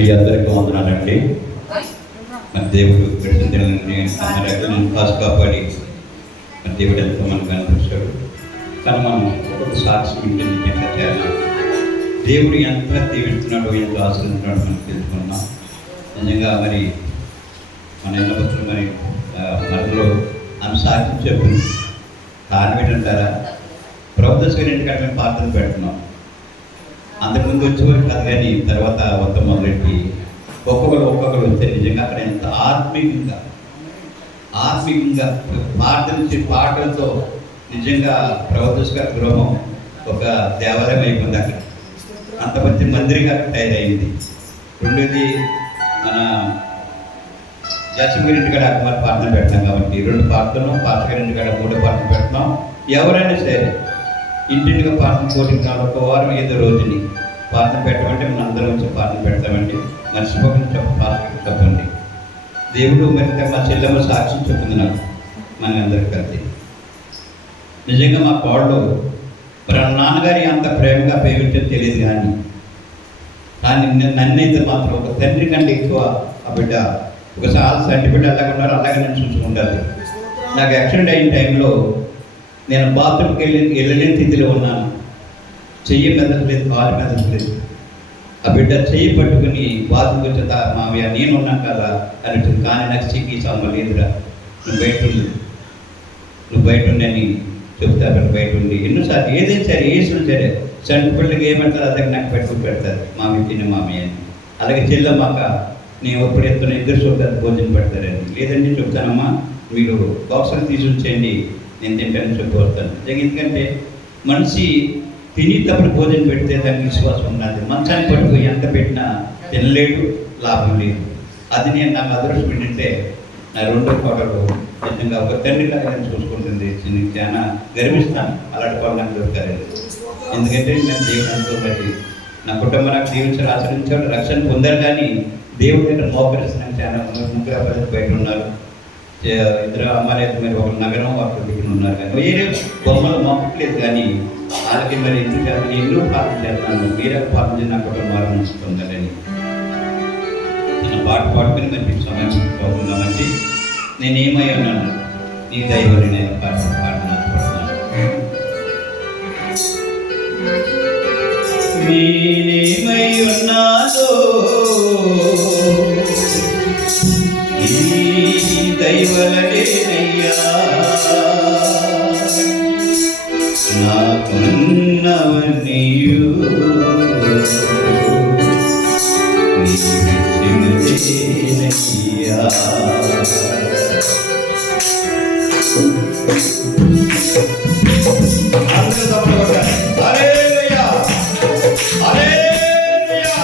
మీ అందరికీ వందనాలండి. మన దేవుడు గడిచిన అందరినీ కాసు కాపాడి మన దేవుడు ఎంతో మనకు అనిపిస్తాడు. కానీ మనం ఒక్కొక్క సాక్ష్యం ఇంటి నిజంగా చేయాలి. దేవుడు ఎంత దీవిస్తున్నాడో, ఎంత ఆశ్రయించినాడో మనం తెలుసుకున్నాం. నిజంగా మరి మన ఎన్నపత్రులు మరి మనలో ఆమె సాక్ష్యం చెప్పింది. కారణం ఏంటంటారా, ప్రభుత్వ ఇంటికాడ మేము ప్రార్థన పెడుతున్నాం. అంతకుముందు వచ్చేవారు కాదు, కానీ తర్వాత వంత మొదలెట్టి ఒక్కొక్కరు వస్తే నిజంగా అక్కడ ఎంత ఆత్మీయంగా ప్రార్థన పాటలతో నిజంగా ప్రభుత్వ గృహం ఒక దేవాలయం అయిపోయింది. అక్కడ అంత మంచి మందిరంగా తయారైంది. రెండోది మన జాస్మిన్ ఇంటికాడ అక్కడ ప్రార్థన పెడతాం కాబట్టి 2 ప్రార్థనలు, పాస్టర్ ఇంటికాడ 3 ప్రార్థన పెడతాం. ఎవరైనా సరే ఇంటింటిగా ప్రార్థన కోటించాలి. ఒక వారం ఏదో రోజుని ప్రార్థన పెట్టమంటే మన అందరం వచ్చి ప్రార్థన పెడతామండి. మర్చిపోకుండా చెప్పండి. దేవుడు మరి మా చెల్లెమ్మ సాక్ష్యం చెప్తుంది నాకు, మన అందరికి కలిసి. నిజంగా మా కోడలు మరి నాన్నగారి అంత ప్రేమగా ప్రేమించడం తెలియదు, కానీ నన్నైతే మాత్రం ఒక తండ్రి కంటే ఎక్కువ ఆ బిడ్డ ఒకసారి సంటి బిడ్డ అలాగన్నారు, అలాగే నేను చూసుకుంటాను. నాకు యాక్సిడెంట్ అయిన టైంలో నేను బాత్రూమ్కి వెళ్ళలేని స్థితిలో ఉన్నాను. చెయ్యి మెదపలేదు, కాలు మెదపలేదు. ఆ బిడ్డ చెయ్యి పట్టుకుని బాత్రూమ్కి వచ్చేదా మావయ్య నేను ఉన్నాను కదా అని, కానీ నాకు చెయ్యి సమ్మ లేదురా, నువ్వు బయట ఉండని చెప్తారు. బయట ఉండి ఎన్నోసార్లు ఏదైనా సరే వేసుకుని సరే సంటి పిల్లలకి ఏమంటారు అదే నాకు పెట్టుకుని పెడతారు, మామయ్య తిన్న మామయ్య అని. అలాగే చెల్లమ్మాక నేను ఎప్పుడు ఎత్తున ఇద్దరు చూపుతారు భోజనం పెడతారని. లేదంటే చెప్తానమ్మా మీరు బాక్సులు తీసుకొచ్చేయండి, నేను తింటానని చెప్పి వస్తాను. ఎందుకంటే మనిషి తినేటప్పుడు భోజనం పెడితే దానికి విశ్వాసం ఉన్నది. మంచాన్ని పట్టుకుని ఎంత పెట్టినా తినలేడు, లాభం లేదు. అది నేను నాకు అదృష్టం ఏంటంటే నా 2వ కోడలు నిజంగా ఒక తండ్రిగా చూసుకుంటుంది. చాలా గర్విస్తాను అలాంటి వాళ్ళు నాకు దొరకారండి. ఎందుకంటే నేను దేవుడు మరి నా కుటుంబం నాకు జీవించారు, ఆచరించాడు, రక్షణ పొందారు. కానీ దేవుడి దగ్గర మోకరిస్తున్నాను. చాలా 3 అబ్బాయిలు బయట ఉన్నారు, 2 అమ్మాయిలు మరి ఒక నగరం అక్కడ దిగిన ఉన్నారు. కానీ వేరే బొమ్మలు మొక్కలేదు. కానీ వాళ్ళకి మరి ఎందుకు ఎన్నో పాపం చేస్తున్నాను, మీరే పాపం చేసి నా కుటుంబాలను ఉంచుతుందని తన పాట పాడుకుని మరి సమయం పోతున్నామంటే నేనేమై ఉన్నాను, నీ దైవని నేను పాడుతున్నాను. నేనేమై ఉన్నాదో దైవలనేనయ్యా, నాకున్నవన్నీయు నీవిచ్చినదేనయ్యా. హల్లెలూయా, హల్లెలూయా.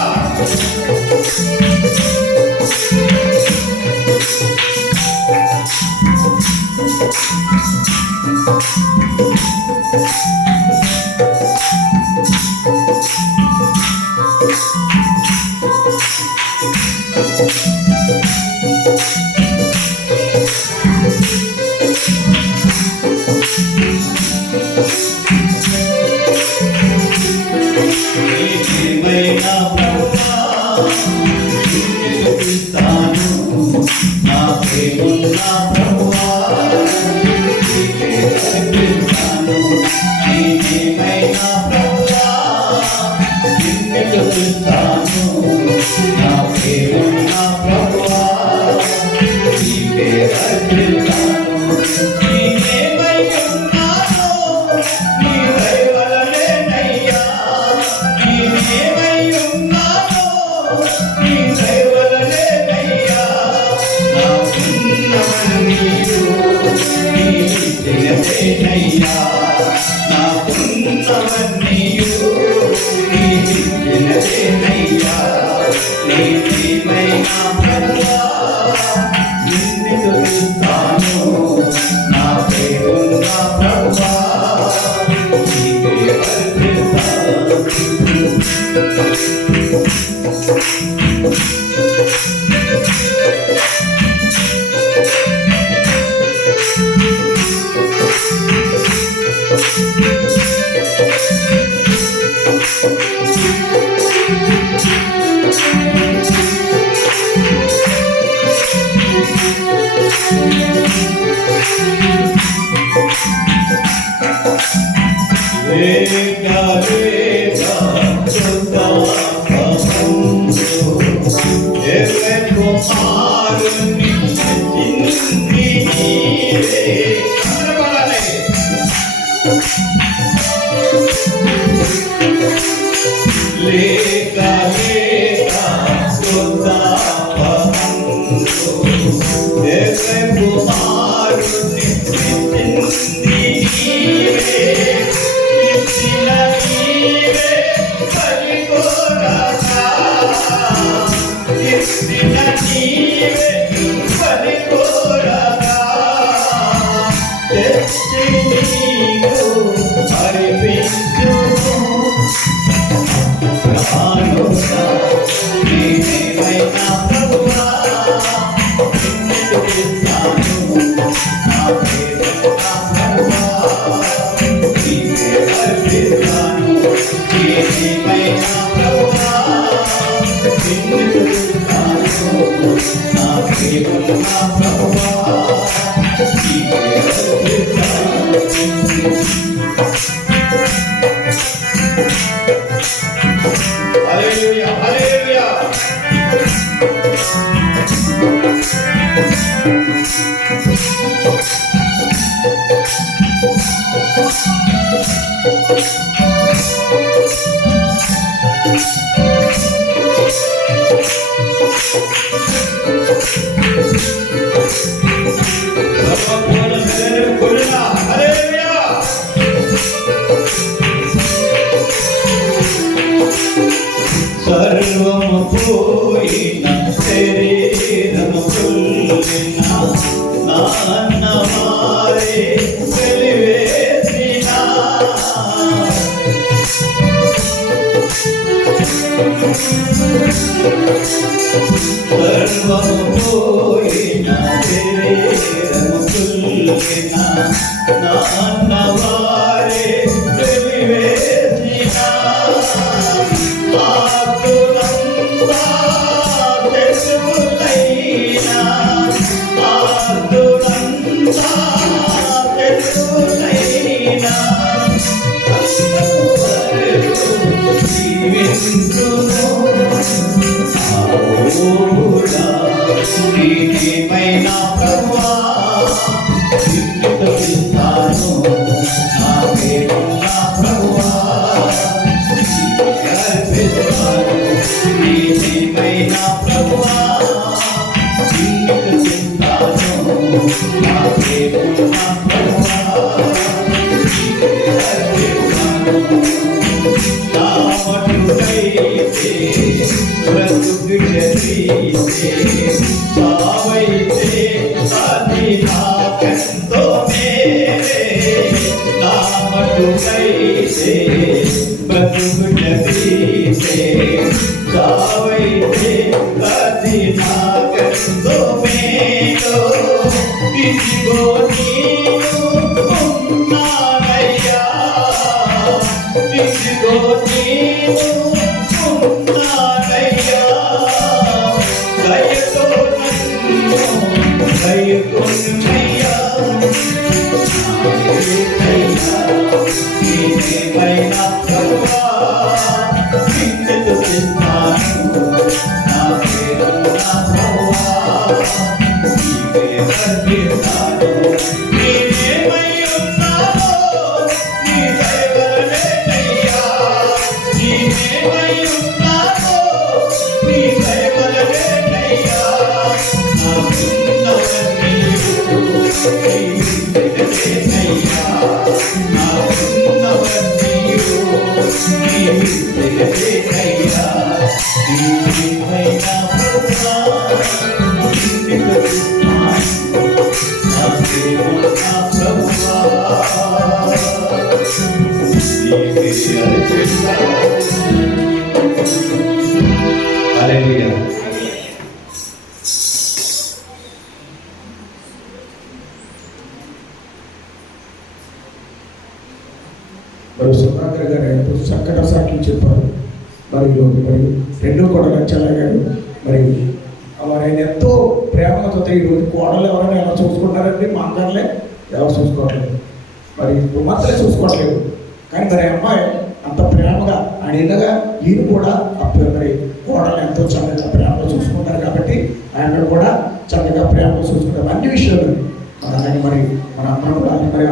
మరి సుధాకర్ గారు ఎంతో చక్కటి సాక్షి చెప్పారు. మరి రెండో కూడా లక్షల గారు మరి మరి ఆయన ఎంతో ప్రేమగా చూస్తే ఈరోజు కోడలు ఎవరైనా ఎలా చూసుకుంటారండి? మా అక్కర్లే ఎవరు చూసుకోవట్లేదు, మరి కుమార్తెలే చూసుకోవట్లేదు. కానీ మరి అమ్మాయి అంత ప్రేమగా ఆయనగా ఈయన కూడా అప్పుడు మరి కోడలు ఎంతో చక్కగా ప్రేమగా చూసుకుంటారు కాబట్టి ఆయన కూడా చక్కగా ప్రేమగా చూసుకుంటారు. అన్ని విషయాలు మరి ఆయన మరి మన అమ్మ కూడా మరి